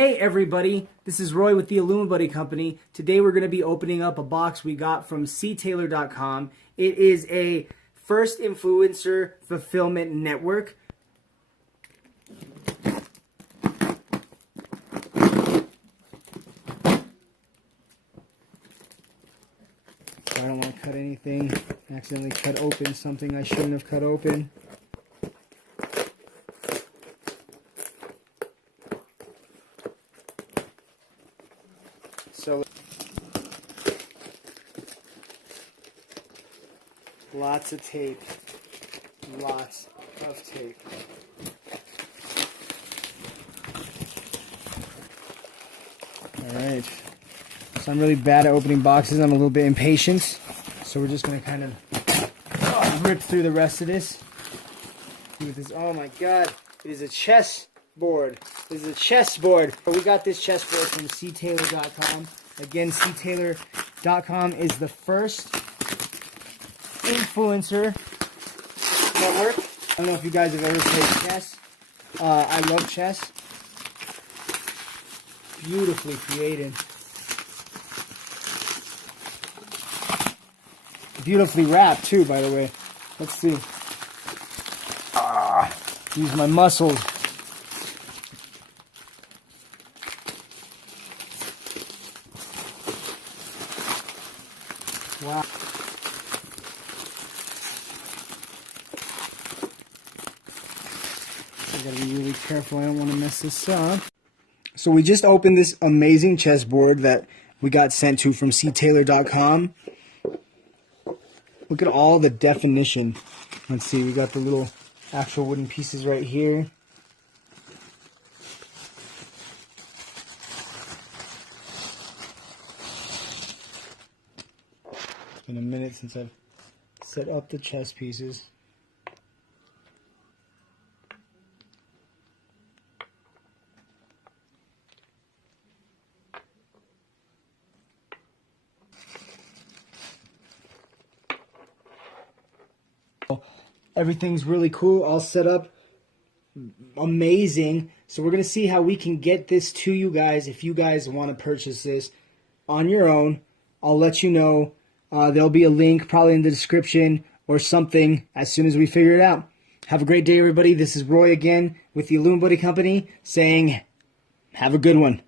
Hey everybody, this is Roy with the Illumibuddy Company. Today we're going to be opening up a box we got from ctailor.com. It is a first influencer fulfillment network. I don't want to cut anything. I accidentally cut open something I shouldn't have cut open. So, lots of tape. Lots of tape. Alright. So I'm really bad at opening boxes. I'm a little bit impatient. So we're just going to kind of rip through the rest of this. See what this. Oh my god. It is a chessboard. This is a chessboard. We got this chessboard from ctailor.com. Again, ctailor.com is the first influencer network. I don't know if you guys have ever played chess. I love chess. Beautifully created. Beautifully wrapped too, by the way. Let's see. Use my muscles. Wow. I gotta be really careful. I don't want to mess this up. So we just opened this amazing chessboard that we got sent to from ctailor.com. Look at all the definition. Let's see, we got the little actual wooden pieces right here. It's been a minute since I've set up the chess pieces. Everything's really cool, all set up, amazing. So we're going to see how we can get this to you guys. If you guys want to purchase this on your own, I'll let you know. There'll be a link probably in the description or something as soon as we figure it out. Have a great day, everybody. This is Roy again with the Illumibuddy Company saying have a good one.